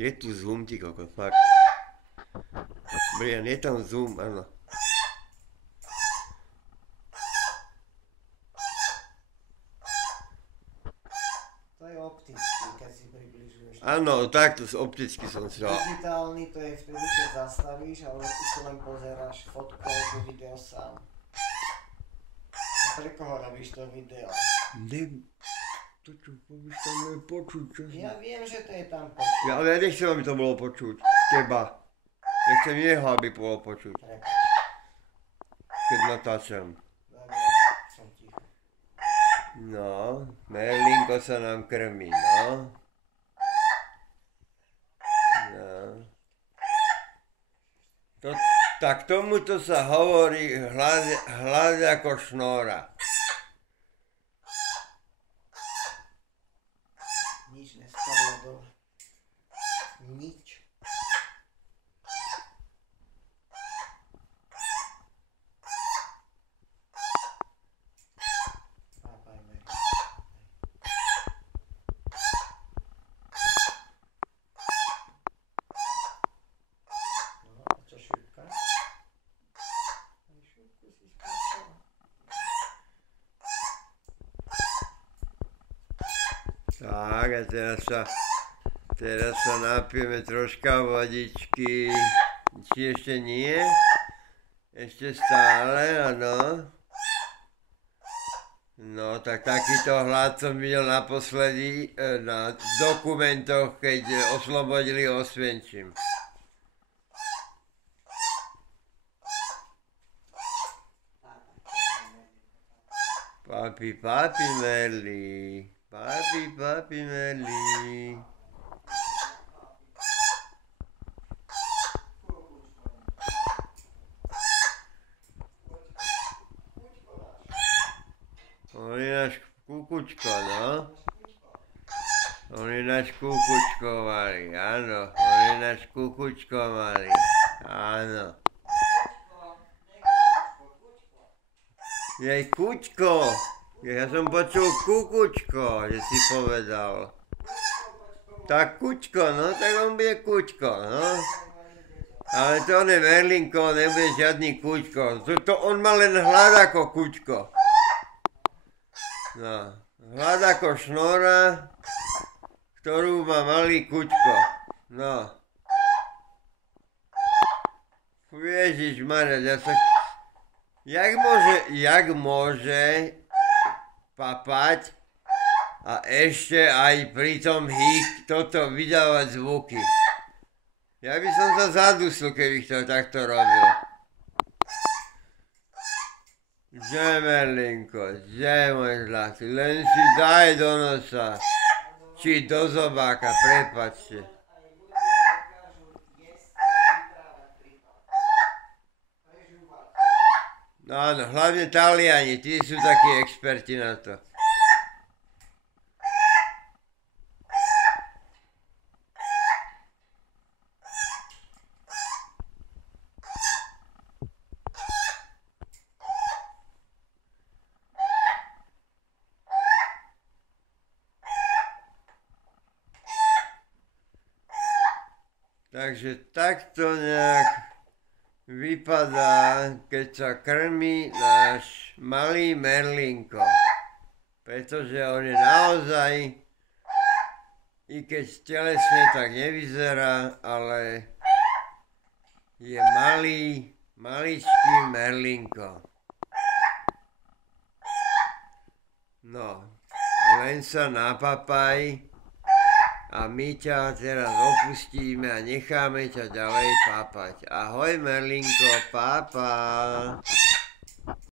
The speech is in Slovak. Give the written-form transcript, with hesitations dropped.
Je tu zoom, ty kokos, fakt. Brian, je tam zoom, áno. To je optický, keď si približuješ. Áno, takto opticky som si dal. Digitálny to je vtedy, keď zastavíš, ale ty si len pozeráš fotku alebo video sám. A pre koho robíš to video? To čo povíš, tam je počuť, čo si... Ja viem, že to je tam počuť. Ja, ale ja nechcem, aby to bolo počuť. Teba. Ja chcem jeho, aby bolo počuť. Prepač. Keď natáčam. Dobre, som ticho. No, Merlinko sa nám krmí, no. No. Tak tomuto sa hovorí hlas ako šnora. Nič nespadlo do... Nič. Pápajme. No, a čo šupka? Aj šupku si spáčala. Tak, a teraz sa napijeme troška vodičky. Či ešte nie? Ešte stále, áno. No, tak takýto hlad som videl naposledy na dokumentoch, keď oslobodili Osvienčim. Papi, papi, Merli. Papi, papi, Merli. On je náš kukučko, no. On je náš kukučko malý, áno. On je náš kukučko malý, áno. Jej kučko. Ja som počul kukučko, že si povedal. Tak kučko, no, tak on bude kučko, no. Ale to on je Merlinko, nebude žiadny kučko. To on má len hlad ako kučko. No, hlad ako šnora, ktorú má malý kučko. No. Ježišmarja, ja sa... Jak môže papať a ešte aj pri tom toto vydávať zvuky? Ja by som sa zadusil, keby to takto robil. Že Merlinko, že môj zlatý, len si daj do nosa, či do zobáka, prepáčte. Áno, hlavne Taliani, tí sú takí experti na to. Takže takto nejak vypadá, keď sa krmí náš malý Merlinko. Pretože on je naozaj, i keď telesne tak nevyzerá, ale je maličký Merlinko. No, len sa napapaj. A my ťa teraz opustíme a necháme ťa ďalej papať. Ahoj Merlinko, papa.